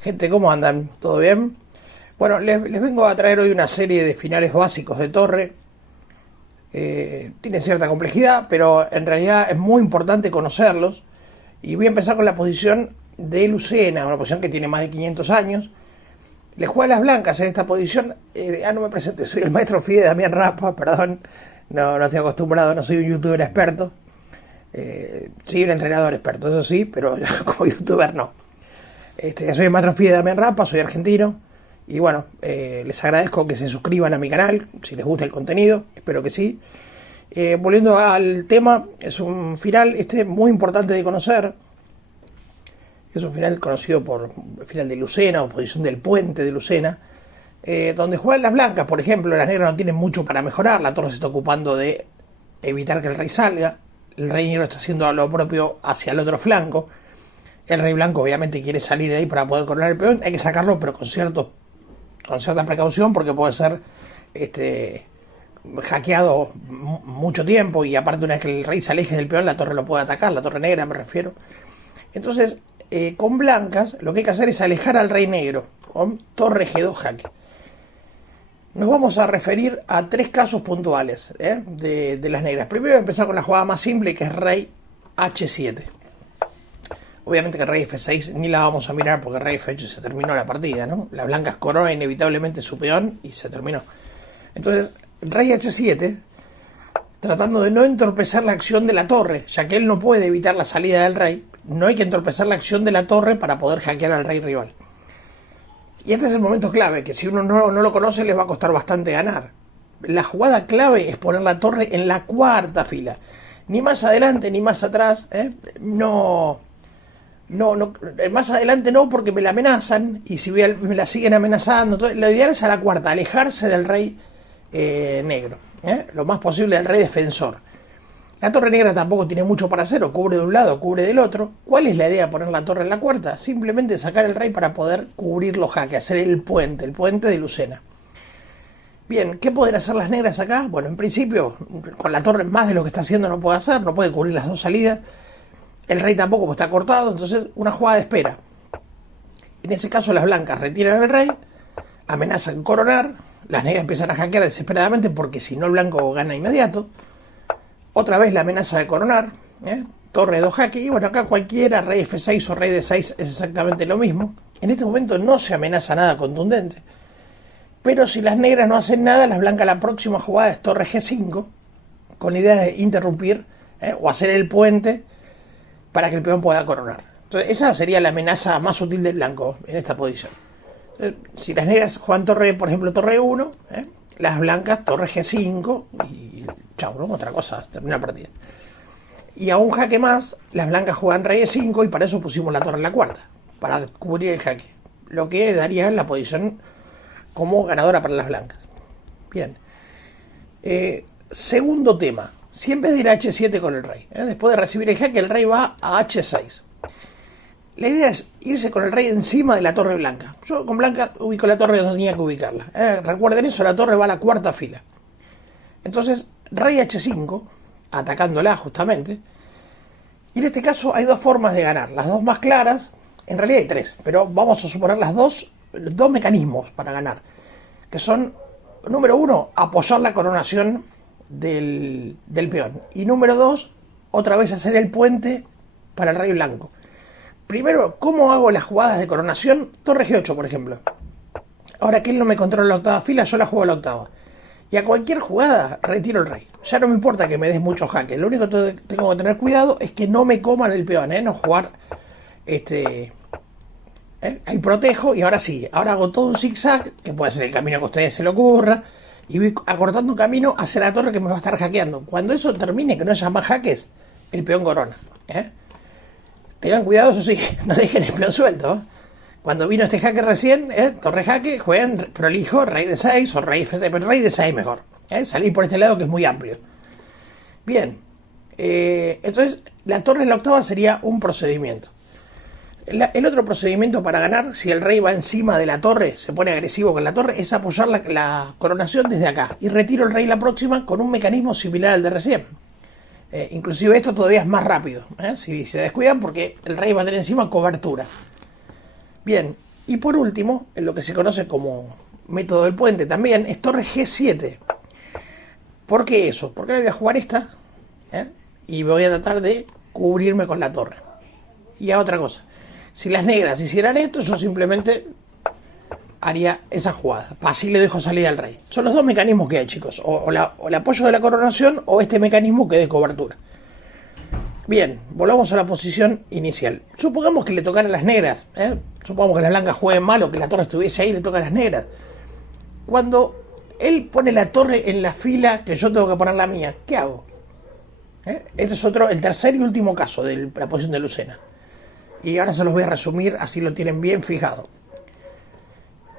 Gente, ¿cómo andan? ¿Todo bien? Bueno, les vengo a traer hoy una serie de finales básicos de torre. Tiene cierta complejidad, pero en realidad es muy importante conocerlos. Y voy a empezar con la posición de Lucena, una posición que tiene más de 500 años. Le juega a las blancas en esta posición. No me presenté, soy el maestro Fide Damián Rapa, perdón. No estoy acostumbrado, no soy un youtuber experto. Sí, un entrenador experto, eso sí, pero como youtuber no. Soy el maestro Fide Damián Rapa, soy argentino. Y bueno, les agradezco que se suscriban a mi canal, si les gusta el contenido, espero que sí. Volviendo al tema, es un final muy importante de conocer. Es un final conocido por el final de Lucena, o posición del puente de Lucena, donde juegan las blancas, por ejemplo. Las negras no tienen mucho para mejorar, la torre se está ocupando de evitar que el rey salga, el rey negro está haciendo lo propio hacia el otro flanco. El rey blanco obviamente quiere salir de ahí para poder coronar el peón, hay que sacarlo pero con cierta precaución, porque puede ser hackeado mucho tiempo, y aparte una vez que el rey se aleje del peón, la torre lo puede atacar, la torre negra me refiero. Entonces, con blancas lo que hay que hacer es alejar al rey negro con torre G2 jaque. Nos vamos a referir a tres casos puntuales de las negras. Primero voy a empezar con la jugada más simple, que es rey H7. Obviamente que rey F6 ni la vamos a mirar, porque rey F8 se terminó la partida, ¿no? Las blancas coronan inevitablemente su peón y se terminó. Entonces, rey H7, tratando de no entorpecer la acción de la torre, ya que él no puede evitar la salida del rey, no hay que entorpecer la acción de la torre para poder hackear al rey rival. Y este es el momento clave, que si uno no lo conoce les va a costar bastante ganar. La jugada clave es poner la torre en la cuarta fila. Ni más adelante ni más atrás, No, más adelante no, porque me la amenazan, y si me la siguen amenazando, lo ideal es a la cuarta, alejarse del rey negro, lo más posible del rey defensor. La torre negra tampoco tiene mucho para hacer, o cubre de un lado o cubre del otro. ¿Cuál es la idea de poner la torre en la cuarta? Simplemente sacar el rey para poder cubrir los jaques, hacer el puente de Lucena. Bien, ¿qué pueden hacer las negras acá? Bueno, en principio, con la torre más de lo que está haciendo no puede hacer, no puede cubrir las dos salidas. El rey tampoco, pues está cortado, entonces una jugada de espera. En ese caso las blancas retiran al rey, amenazan coronar, las negras empiezan a hackear desesperadamente, porque si no el blanco gana inmediato. Otra vez la amenaza de coronar, torre 2 jaque, y bueno, acá cualquiera, rey F6 o rey D6 es exactamente lo mismo. En este momento no se amenaza nada contundente, pero si las negras no hacen nada, las blancas la próxima jugada es torre G5, con la idea de interrumpir o hacer el puente para que el peón pueda coronar. Entonces esa sería la amenaza más sutil del blanco en esta posición. Si las negras juegan torre, por ejemplo, torre 1, las blancas torre G5 y chao, ¿no? Otra cosa, termina la partida. Y a un jaque más, las blancas juegan rey E5, y para eso pusimos la torre en la cuarta, para cubrir el jaque, lo que daría la posición como ganadora para las blancas. Bien. Segundo tema. Si en vez de ir a H7 con el rey, después de recibir el jaque, el rey va a H6. La idea es irse con el rey encima de la torre blanca. Yo con blanca ubico la torre donde tenía que ubicarla. Recuerden eso, la torre va a la cuarta fila. Entonces, rey H5, atacándola justamente. Y en este caso hay dos formas de ganar. Las dos más claras, en realidad hay tres, pero vamos a suponer los dos mecanismos para ganar. Que son, número uno, apoyar la coronación del peón. Y número dos, otra vez hacer el puente para el rey blanco. Primero, ¿cómo hago las jugadas de coronación? Torre G8, por ejemplo. Ahora que él no me controla la octava fila, yo la juego a la octava. Y a cualquier jugada retiro el rey. Ya no me importa que me des muchos jaques. Lo único que tengo que tener cuidado es que no me coman el peón, no jugar ahí protejo, y ahora sí, ahora hago todo un zigzag, que puede ser el camino que a ustedes se le ocurra, y voy acortando un camino hacia la torre que me va a estar hackeando. Cuando eso termine, que no haya más jaques, el peón corona. Tengan cuidado, eso sí, no dejen el peón suelto. Cuando vino este jaque recién, torre jaque, jueguen prolijo, rey de 6 o rey F6, pero rey de 6 mejor. Salir por este lado, que es muy amplio. Bien, entonces la torre en la octava sería un procedimiento. El otro procedimiento para ganar, si el rey va encima de la torre, se pone agresivo con la torre, es apoyar la coronación desde acá. Y retiro el rey la próxima con un mecanismo similar al de recién. Inclusive esto todavía es más rápido, si se descuidan, porque el rey va a tener encima cobertura. Bien, Y por último, en lo que se conoce como método del puente también, es torre G7. ¿Por qué eso? Porque ahora voy a jugar esta, y voy a tratar de cubrirme con la torre. Y a otra cosa, si las negras hicieran esto, yo simplemente haría esa jugada. Así le dejo salida al rey. Son los dos mecanismos que hay, chicos. O el apoyo de la coronación o este mecanismo que dé cobertura. Bien, volvamos a la posición inicial. Supongamos que le tocaran las negras. Supongamos que las blancas jueguen mal o que la torre estuviese ahí y le tocan las negras. Cuando él pone la torre en la fila que yo tengo que poner la mía, ¿qué hago? Este es el tercer y último caso de la posición de Lucena. Y ahora se los voy a resumir, así lo tienen bien fijado.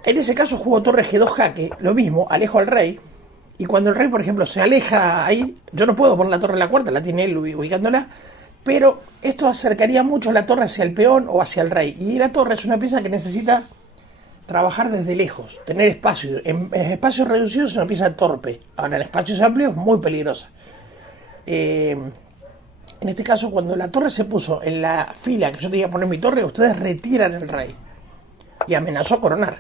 En ese caso juego torre G2 jaque, lo mismo, alejo al rey. Y cuando el rey, por ejemplo, se aleja ahí, yo no puedo poner la torre en la cuarta, la tiene él ubicándola. Pero esto acercaría mucho la torre hacia el peón o hacia el rey. Y la torre es una pieza que necesita trabajar desde lejos, tener espacio. En espacios reducidos es una pieza torpe. Ahora en espacios amplios muy peligrosa. En este caso, cuando la torre se puso en la fila que yo tenía que poner mi torre, ustedes retiran el rey. Y amenazó coronar.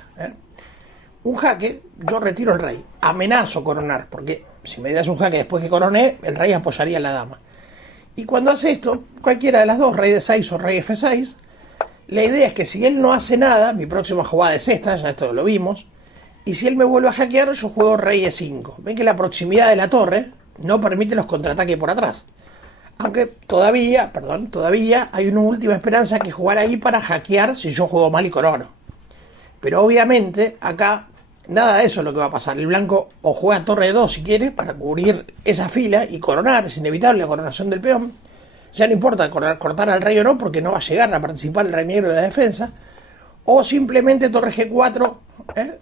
Un jaque, yo retiro el rey. Amenazo coronar, porque si me das un jaque después que coroné, el rey apoyaría a la dama. Y cuando hace esto, cualquiera de las dos, rey D6 o rey F6, la idea es que si él no hace nada, mi próxima jugada es esta, ya esto lo vimos, y si él me vuelve a hackear, yo juego rey E5. Ven que la proximidad de la torre no permite los contraataques por atrás. Aunque todavía hay una última esperanza que jugar ahí para hackear si yo juego mal y corono. Pero obviamente acá nada de eso es lo que va a pasar. El blanco o juega torre E2 si quiere para cubrir esa fila y coronar, es inevitable la coronación del peón. Ya no importa cortar al rey o no, porque no va a llegar a participar el rey negro de la defensa. O simplemente torre G4,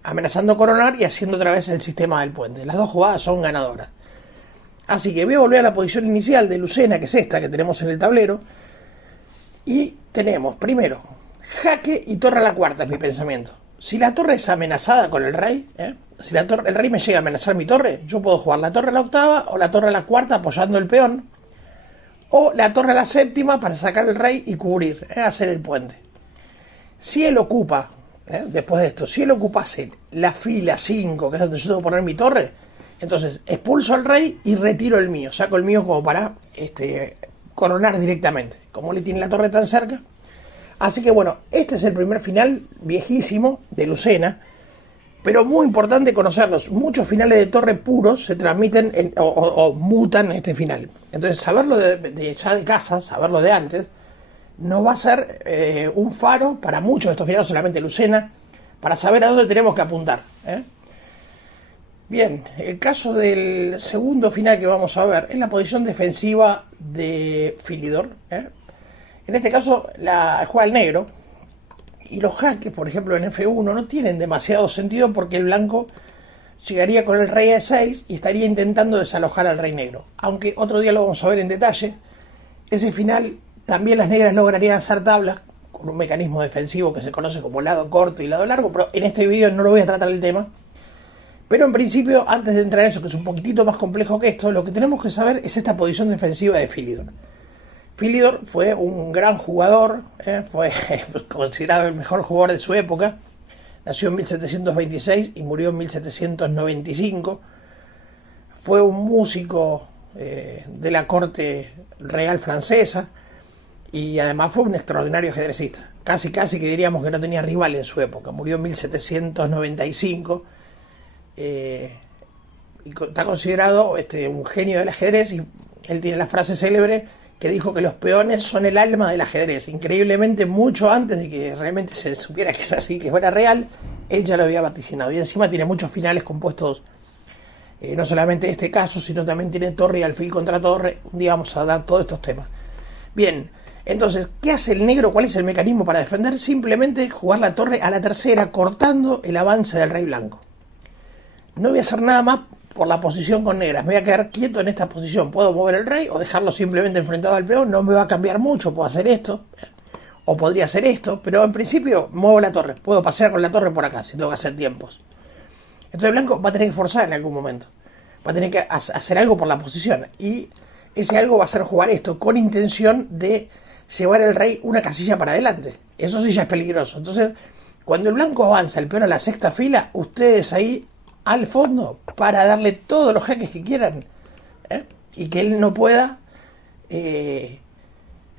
amenazando coronar y haciendo otra vez el sistema del puente. Las dos jugadas son ganadoras. Así que voy a volver a la posición inicial de Lucena, que es esta que tenemos en el tablero. Y tenemos primero jaque y torre a la cuarta, es mi pensamiento. Si la torre es amenazada con el rey, si el rey me llega a amenazar mi torre, yo puedo jugar la torre a la octava o la torre a la cuarta apoyando el peón. O la torre a la séptima para sacar el rey y cubrir, hacer el puente. Si él ocupa, después de esto, si él ocupase la fila 5, que es donde yo tengo que poner mi torre, entonces expulso al rey y retiro el mío. Saco el mío como para coronar directamente. Como le tiene la torre tan cerca. Así que bueno, este es el primer final viejísimo de Lucena. Pero muy importante conocerlos. Muchos finales de torre puros se transmiten o mutan en este final. Entonces saberlo ya de casa, saberlo de antes, nos va a ser un faro para muchos de estos finales, solamente Lucena, para saber a dónde tenemos que apuntar. Bien, el caso del segundo final que vamos a ver es la posición defensiva de Philidor. En este caso la juega el negro. Y los jaques, por ejemplo, en F1 no tienen demasiado sentido porque el blanco llegaría con el rey E6 y estaría intentando desalojar al rey negro. Aunque otro día lo vamos a ver en detalle. Ese final también las negras lograrían hacer tablas con un mecanismo defensivo que se conoce como lado corto y lado largo, pero en este vídeo no lo voy a tratar el tema. Pero en principio, antes de entrar en eso, que es un poquitito más complejo que esto, lo que tenemos que saber es esta posición defensiva de Philidor. Philidor fue un gran jugador, fue considerado el mejor jugador de su época. Nació en 1726 y murió en 1795. Fue un músico de la corte real francesa y además fue un extraordinario ajedrecista. Casi que diríamos que no tenía rival en su época. Murió en 1795. Y está considerado un genio del ajedrez y él tiene la frase célebre que dijo que los peones son el alma del ajedrez. Increíblemente, mucho antes de que realmente se supiera que es así, que fuera real, él ya lo había vaticinado. Y encima tiene muchos finales compuestos, no solamente este caso, sino también tiene torre y alfil contra torre. Un día vamos a dar todos estos temas. Bien, entonces, ¿qué hace el negro? ¿Cuál es el mecanismo para defender? Simplemente jugar la torre a la tercera, cortando el avance del rey blanco. No voy a hacer nada más por la posición con negras. Me voy a quedar quieto en esta posición. Puedo mover el rey o dejarlo simplemente enfrentado al peón. No me va a cambiar mucho. Puedo hacer esto. O podría hacer esto. Pero en principio muevo la torre. Puedo pasear con la torre por acá si tengo que hacer tiempos. Entonces el blanco va a tener que forzar en algún momento. Va a tener que hacer algo por la posición. Y ese algo va a ser jugar esto con intención de llevar el rey una casilla para adelante. Eso sí ya es peligroso. Entonces, Cuando el blanco avanza el peón a la sexta fila, ustedes ahí al fondo para darle todos los jaques que quieran, y que él no pueda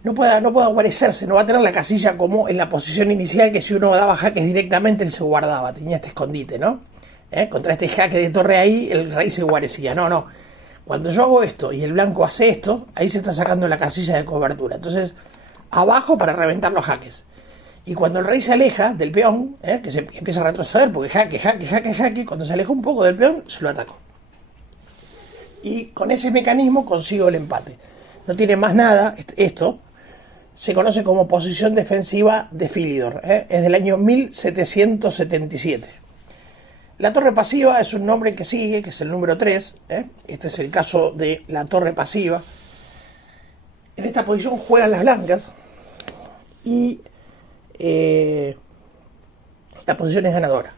guarecerse, no va a tener la casilla como en la posición inicial, que si uno daba jaques directamente él se guardaba, tenía este escondite, ¿no? Contra este jaque de torre ahí el rey se guarecía. No. Cuando yo hago esto y el blanco hace esto, ahí se está sacando la casilla de cobertura. Entonces, abajo para reventar los jaques. Y cuando el rey se aleja del peón, que se empieza a retroceder, porque jaque, cuando se aleja un poco del peón, se lo ataco. Y con ese mecanismo consigo el empate. No tiene más nada. Esto se conoce como posición defensiva de Philidor. Es del año 1777. La torre pasiva es un nombre que sigue, que es el número 3. Este es el caso de la torre pasiva. En esta posición juegan las blancas. Y la posición es ganadora.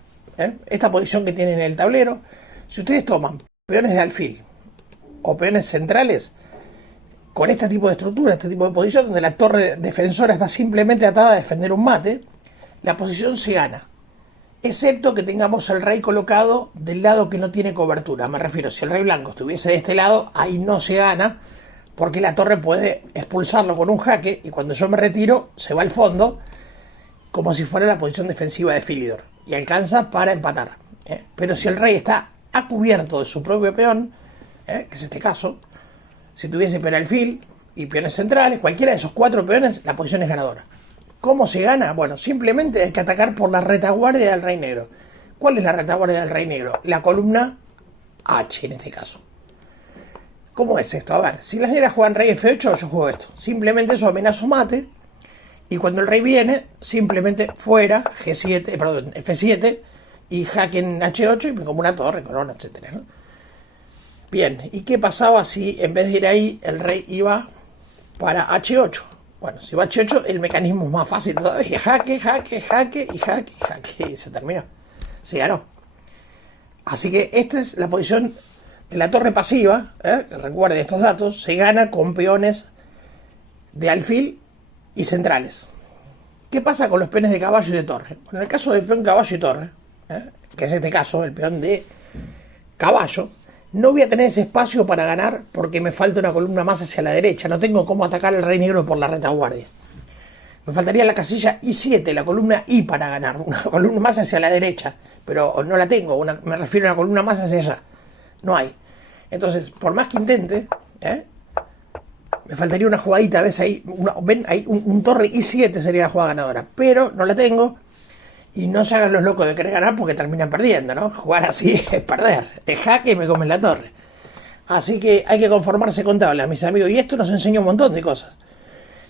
Esta posición que tienen en el tablero, si ustedes toman peones de alfil o peones centrales, con este tipo de estructura, este tipo de posición, donde la torre defensora está simplemente atada a defender un mate, la posición se gana. Excepto que tengamos al rey colocado del lado que no tiene cobertura. Me refiero, si el rey blanco estuviese de este lado, ahí no se gana, porque la torre puede expulsarlo con un jaque, y cuando yo me retiro, se va al fondo, como si fuera la posición defensiva de Philidor, y alcanza para empatar. Pero si el rey está a cubierto de su propio peón, que es este caso, si tuviese peón alfil y peones centrales, cualquiera de esos 4 peones, la posición es ganadora. ¿Cómo se gana? Bueno, simplemente hay que atacar por la retaguardia del rey negro. ¿Cuál es la retaguardia del rey negro? La columna H en este caso. ¿Cómo es esto? A ver, si las negras juegan rey F8, yo juego esto. Simplemente eso amenazo mate. Y cuando el rey viene, simplemente fuera F7 y jaque en H8 y me como una torre, corona, etcétera, ¿no? Bien, ¿y qué pasaba si en vez de ir ahí el rey iba para H8? Bueno, si va H8 el mecanismo es más fácil todavía. Jaque, y se terminó. Se ganó. Así que esta es la posición de la torre pasiva. Recuerden estos datos. Se gana con peones de alfil y centrales. ¿Qué pasa con los peones de caballo y de torre? Bueno, en el caso del peón caballo y torre, que es este caso, el peón de caballo, no voy a tener ese espacio para ganar porque me falta una columna más hacia la derecha. No tengo cómo atacar al rey negro por la retaguardia. Me faltaría la casilla I7, la columna I para ganar. Una columna más hacia la derecha. Pero no la tengo. Me refiero a una columna más hacia allá. No hay. Entonces, por más que intente, me faltaría una jugadita. ¿Ves ahí? ¿Ven? Ahí un torre I7 sería la jugada ganadora. Pero no la tengo. Y no se hagan los locos de querer ganar porque terminan perdiendo, ¿no? Jugar así es perder. Es jaque y me comen la torre. Así que hay que conformarse con tablas, mis amigos. Y esto nos enseña un montón de cosas.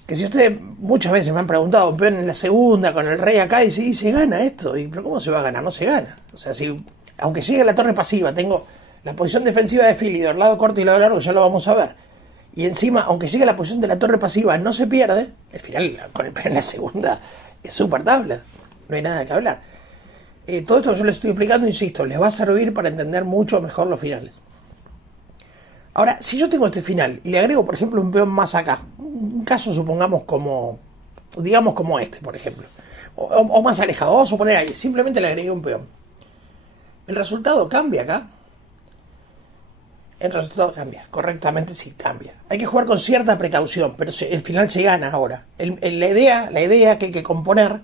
Que si ustedes muchas veces me han preguntado, un peón en la segunda, con el rey acá, y si se gana esto. ¿Pero cómo se va a ganar? No se gana. O sea, si aunque llegue la torre pasiva, tengo la posición defensiva de Philidor, lado corto y lado largo, ya lo vamos a ver. Y encima, aunque llegue la posición de la torre pasiva, no se pierde. Al final, con el peón en la segunda, es súper tabla. No hay nada que hablar. Todo esto que yo les estoy explicando, insisto, les va a servir para entender mucho mejor los finales. Ahora, si yo tengo este final y le agrego, por ejemplo, un peón más acá, un caso supongamos digamos como este, por ejemplo, o más alejado, vamos a suponer ahí, simplemente le agregué un peón. ¿El resultado cambia acá? El resultado cambia, correctamente sí cambia. Hay que jugar con cierta precaución, pero el final se gana ahora. La idea que hay que componer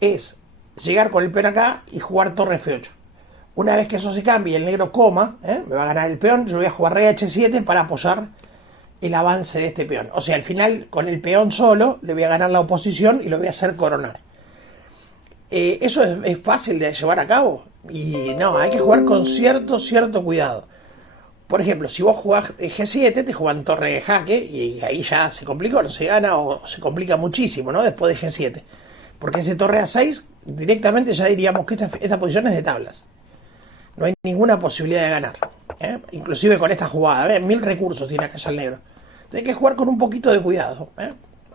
es llegar con el peón acá y jugar torre F8. Una vez que eso se cambie y el negro coma, me va a ganar el peón, yo voy a jugar rey H7 para apoyar el avance de este peón. O sea, al final, con el peón solo, le voy a ganar la oposición y lo voy a hacer coronar. Eso es fácil de llevar a cabo. Y no, hay que jugar con cierto cuidado. Por ejemplo, si vos jugás G7, te juegan torre de jaque y ahí ya se complicó, no se gana o se complica muchísimo, ¿no? Después de G7. Porque ese torre A6, directamente ya diríamos que esta posición es de tablas. No hay ninguna posibilidad de ganar. Inclusive con esta jugada. 1000 recursos tiene acá ya el negro. Hay que jugar con un poquito de cuidado.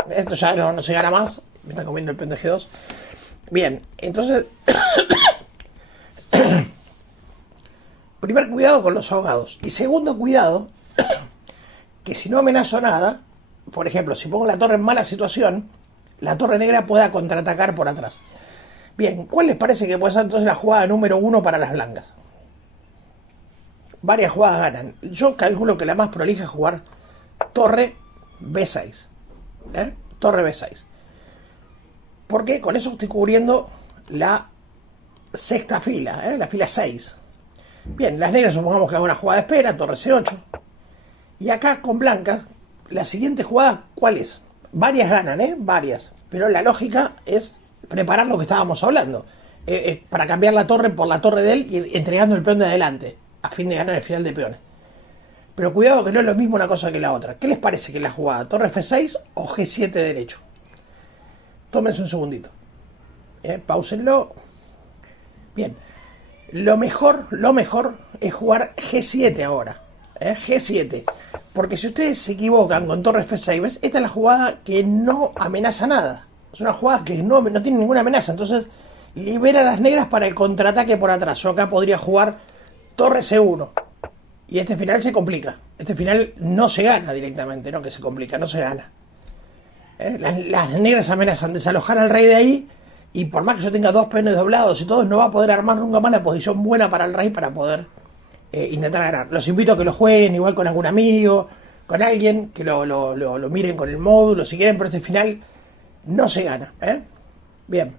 Esto ya no se gana más. Me está comiendo el peón de G2. Bien, entonces... primer cuidado con los ahogados. Y segundo cuidado, que si no amenazo nada, por ejemplo, si pongo la torre en mala situación, la torre negra pueda contraatacar por atrás. Bien, ¿cuál les parece que puede ser entonces la jugada número 1 para las blancas? Varias jugadas ganan. Yo calculo que la más prolija es jugar torre B6. Torre B6. Porque con eso estoy cubriendo la sexta fila, la fila 6. Bien, las negras supongamos que hagan una jugada de espera, torre C8. Y acá con blancas, la siguiente jugada, ¿cuál es? Varias ganan, varias. Pero la lógica es preparar lo que estábamos hablando. Para cambiar la torre por la torre de él y entregando el peón de adelante, a fin de ganar el final de peones. Pero cuidado que no es lo mismo una cosa que la otra. ¿Qué les parece que es la jugada? ¿Torre F6 o G7 derecho? Tómense un segundito. Páusenlo. Bien. Lo mejor es jugar G7 ahora. G7. Porque si ustedes se equivocan con torre F6, ¿ves? Esta es la jugada que no amenaza nada. Es una jugada que no tiene ninguna amenaza. Entonces libera a las negras para el contraataque por atrás. Yo acá podría jugar torre C1. Y este final se complica. Este final no se gana directamente, no que se complica, no se gana. Las negras amenazan desalojar al rey de ahí. Y por más que yo tenga dos peones doblados y todo, no va a poder armar nunca más la posición buena para el rey para poder intentar ganar. Los invito a que lo jueguen igual con algún amigo, con alguien, que lo miren con el módulo si quieren, pero este final no se gana. Bien.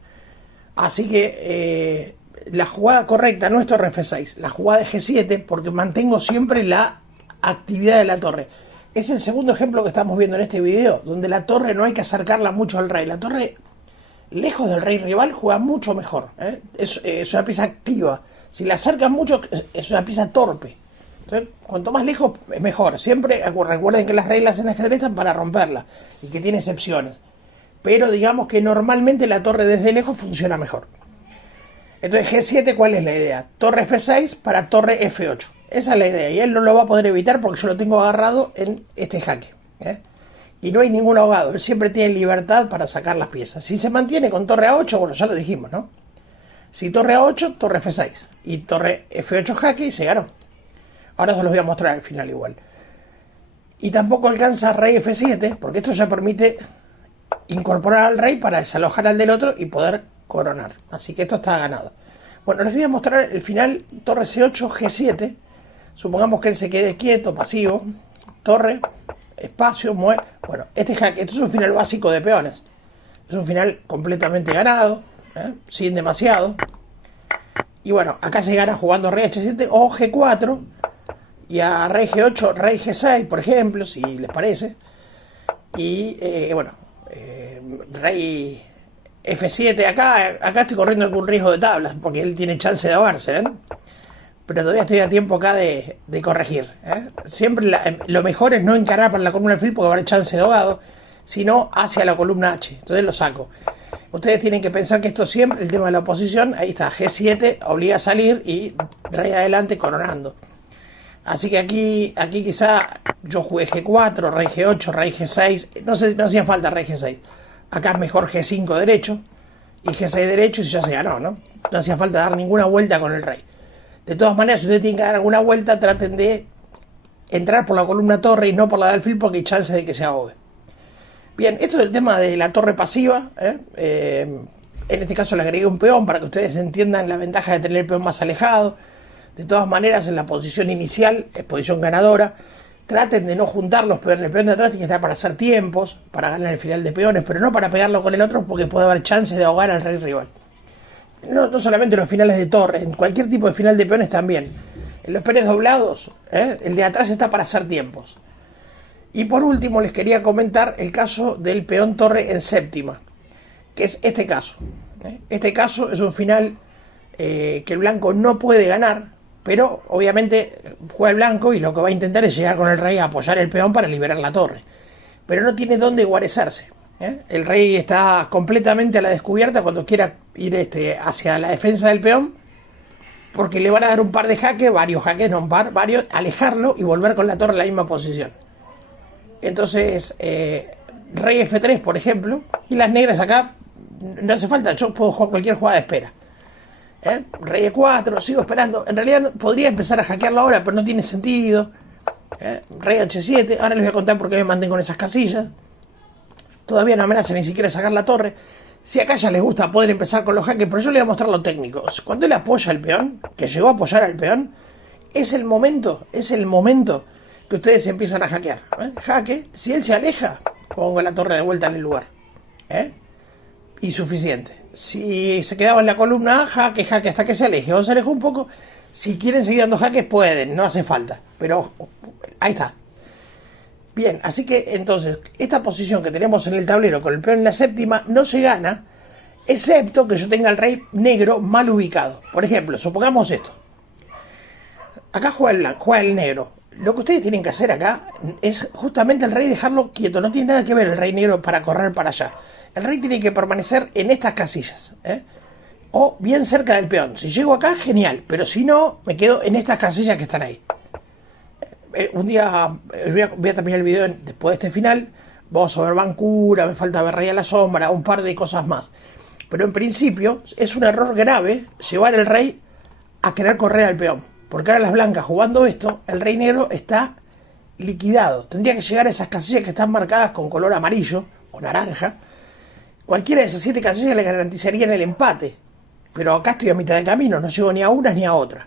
Así que la jugada correcta no es torre F6, la jugada de G7, porque mantengo siempre la actividad de la torre. Es el segundo ejemplo que estamos viendo en este video, donde la torre no hay que acercarla mucho al rey. La torre, lejos del rey rival, juega mucho mejor. Es una pieza activa. Si la acercan mucho, es una pieza torpe. Entonces, cuanto más lejos, es mejor. Siempre recuerden que las reglas en ajedrez están para romperla y que tiene excepciones. Pero digamos que normalmente la torre desde lejos funciona mejor. Entonces G7, ¿cuál es la idea? Torre F6 para torre F8. Esa es la idea. Y él no lo va a poder evitar porque yo lo tengo agarrado en este jaque. Y no hay ningún ahogado. Él siempre tiene libertad para sacar las piezas. Si se mantiene con torre A8, bueno, ya lo dijimos, ¿no? Si torre A8, torre F6. Y torre F8 jaque y se ganó. Ahora se los voy a mostrar al final igual. Y tampoco alcanza rey F7, porque esto ya permite incorporar al rey para desalojar al del otro y poder coronar. Así que esto está ganado. Bueno, les voy a mostrar el final. Torre C8, G7. Supongamos que él se quede quieto, pasivo. Torre, espacio, mueve. Bueno, este jaque, esto es un final básico de peones. Es un final completamente ganado, sin demasiado. Y bueno, acá se gana jugando rey H7 o G4. Y a rey G8, rey G6, por ejemplo, si les parece. Y bueno, rey F7 acá estoy corriendo algún riesgo de tablas, porque él tiene chance de ahogarse, pero todavía estoy a tiempo acá de corregir. Siempre lo mejor es no encarar para la columna alfil porque va a haber chance de ahogado, sino hacia la columna H, entonces lo saco. Ustedes tienen que pensar que esto siempre, el tema de la oposición, ahí está, G7 obliga a salir y rey adelante coronando. Así que aquí quizá yo jugué G4, rey G8, rey G6, no hacía falta rey G6. Acá es mejor G5 derecho y G6 derecho y ya se ganó, ¿no? No hacía falta dar ninguna vuelta con el rey. De todas maneras, si ustedes tienen que dar alguna vuelta, traten de entrar por la columna torre y no por la de alfil porque hay chance de que se ahogue. Bien, esto es el tema de la torre pasiva. En este caso le agregué un peón para que ustedes entiendan la ventaja de tener el peón más alejado. De todas maneras, en la posición inicial, es posición ganadora. Traten de no juntar los peones. El peón de atrás tiene que estar para hacer tiempos, para ganar el final de peones, pero no para pegarlo con el otro porque puede haber chances de ahogar al rey rival. No solamente en los finales de torre, en cualquier tipo de final de peones también. En los peones doblados, el de atrás está para hacer tiempos. Y por último les quería comentar el caso del peón torre en séptima, que es este caso. Este caso es un final que el blanco no puede ganar, pero obviamente juega el blanco y lo que va a intentar es llegar con el rey a apoyar el peón para liberar la torre. Pero no tiene dónde guarecerse. El rey está completamente a la descubierta cuando quiera ir hacia la defensa del peón, porque le van a dar un par de jaques, varios jaques, no un par, varios, alejarlo y volver con la torre en la misma posición. Entonces, rey F3, por ejemplo, y las negras acá, no hace falta, yo puedo jugar cualquier jugada de espera. Rey E4, sigo esperando. En realidad podría empezar a hackearlo ahora, pero no tiene sentido. Rey H7, ahora les voy a contar por qué me mantengo en esas casillas. Todavía no amenaza ni siquiera sacar la torre. Si acá ya les gusta poder empezar con los jaques, pero yo les voy a mostrar lo técnico. Cuando él apoya al peón, que llegó a apoyar al peón, es el momento que ustedes empiezan a hackear. Jaque, si él se aleja, pongo la torre de vuelta en el lugar. Y suficiente. Si se quedaba en la columna A, jaque, jaque, hasta que se aleje. O se alejó un poco. Si quieren seguir dando jaques, pueden, no hace falta. Pero ahí está. Bien, así que entonces, esta posición que tenemos en el tablero con el peón en la séptima no se gana, excepto que yo tenga al rey negro mal ubicado. Por ejemplo, supongamos esto. Acá juega el negro. Lo que ustedes tienen que hacer acá es justamente el rey dejarlo quieto. No tiene nada que ver el rey negro para correr para allá. El rey tiene que permanecer en estas casillas, o bien cerca del peón. Si llego acá, genial. Pero si no, me quedo en estas casillas que están ahí. Un día voy a terminar el video después de este final. Vamos a ver Bancura, me falta ver Rey a la Sombra, un par de cosas más. Pero en principio es un error grave llevar el rey a querer correr al peón. Porque ahora las blancas jugando esto, el rey negro está liquidado. Tendría que llegar a esas casillas que están marcadas con color amarillo o naranja. Cualquiera de esas 7 casillas le garantizarían el empate. Pero acá estoy a mitad de camino, no llego ni a una ni a otra.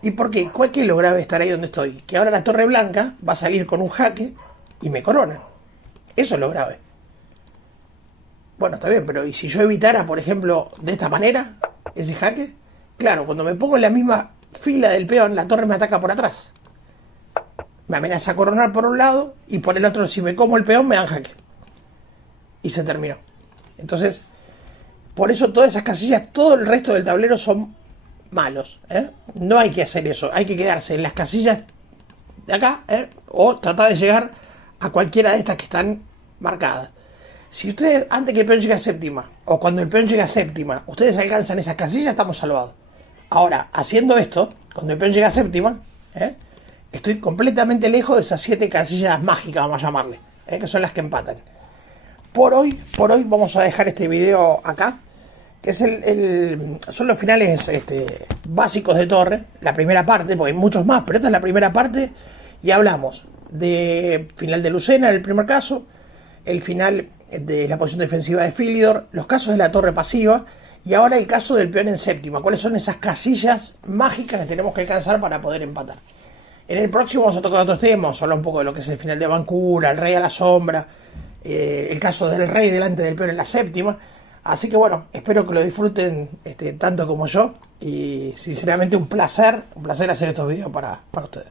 ¿Y por qué? ¿Cuál es lo grave de estar ahí donde estoy? Que ahora la torre blanca va a salir con un jaque y me coronan. Eso es lo grave. Bueno, está bien, pero ¿y si yo evitara, por ejemplo, de esta manera, ese jaque? Claro, cuando me pongo en la misma fila del peón, la torre me ataca por atrás. Me amenaza a coronar por un lado y por el otro, si me como el peón, me dan jaque. Y se terminó. Entonces, por eso todas esas casillas, todo el resto del tablero son malos. No hay que hacer eso. Hay que quedarse en las casillas de acá, o tratar de llegar a cualquiera de estas que están marcadas. Si ustedes, antes que el peón llegue a séptima, o cuando el peón llegue a séptima, ustedes alcanzan esas casillas, estamos salvados. Ahora, haciendo esto, cuando el peón llega a séptima, estoy completamente lejos de esas 7 casillas mágicas, vamos a llamarle, que son las que empatan. Por hoy vamos a dejar este video acá, que es son los finales básicos de torre, la primera parte, porque hay muchos más, pero esta es la primera parte, y hablamos de final de Lucena, en el primer caso, el final de la posición defensiva de Philidor, los casos de la torre pasiva, y ahora el caso del peón en séptima. ¿Cuáles son esas casillas mágicas que tenemos que alcanzar para poder empatar? En el próximo vamos a tocar otros temas, vamos a hablar un poco de lo que es el final de Bancura, el rey a la sombra, el caso del rey delante del peón en la séptima. Así que bueno, espero que lo disfruten tanto como yo, y sinceramente un placer hacer estos videos para ustedes.